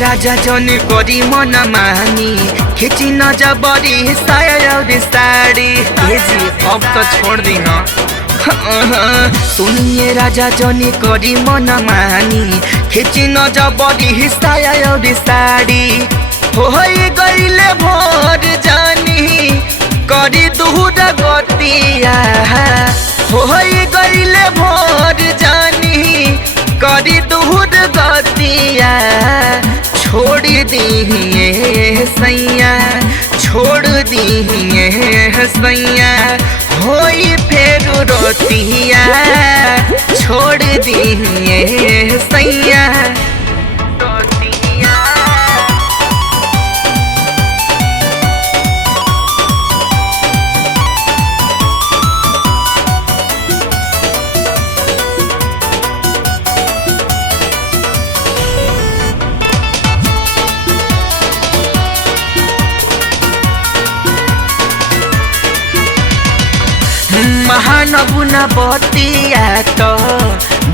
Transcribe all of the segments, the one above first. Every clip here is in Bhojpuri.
राजा जन करी मन मानी खिची न जबरी साया और साड़ी भेजी अब तो छोड़ दी ना। सुनिए राजा जन करी मन मानी खिची न जबरी साया और साड़ी हो गईले भोर जानी करी दूर गतिया हो गईले भोर जानी करी दूर गतिया छोड़ दिए सैया छोड़ दिए सैया होई फेर रोतिया छोड़ दिए सैया महानबुना बतिया तो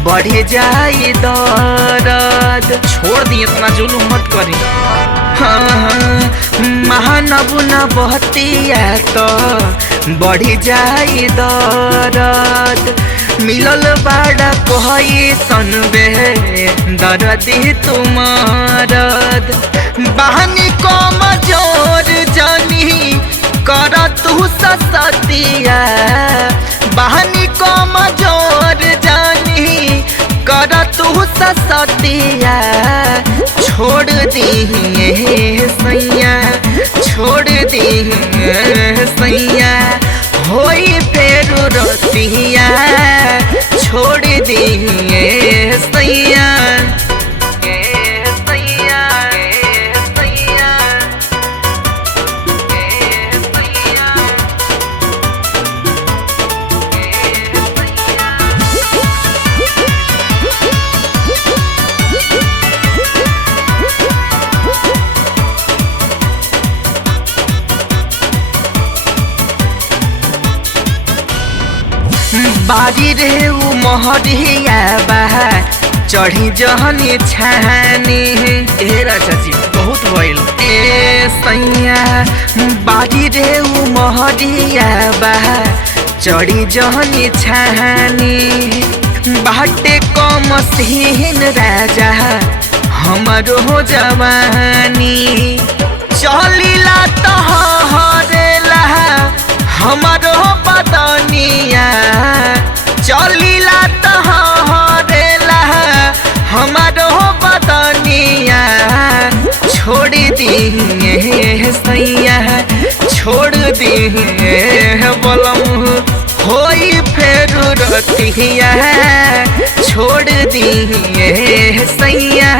बढ़ जाए दर्द छोड़ दिए इतना जुलूम मत करी। महानबुना बतिया तो बढ़ जाए दर्द मिलल बाड़ा कही सनबे दर्द तुम्हारद बहनी कम जोर जानी कर तू सतिया बहनी कम जोर जानी कर तू सतिया छोड़ दिए सैया छोड़ दिए सैया होई फेर रोतिया छोड़ दिए सैया। बारी रे उ मोहरिया बहा चढ़ी जहनी छानी ए राजा जी बहुत भइल ए सैया बारी रे उ मोहरिया बहा चढ़ी जहनी छानी बाटे कम सीन राजा हमरो हो जवानी चलिला तो हरेला हमरो बदनिया चलिला तो हरेला हमारो बदनिया छोड़ दिए सैया छोड़ दिए बलम होई फेर रतिया छोड़ दिए सैया।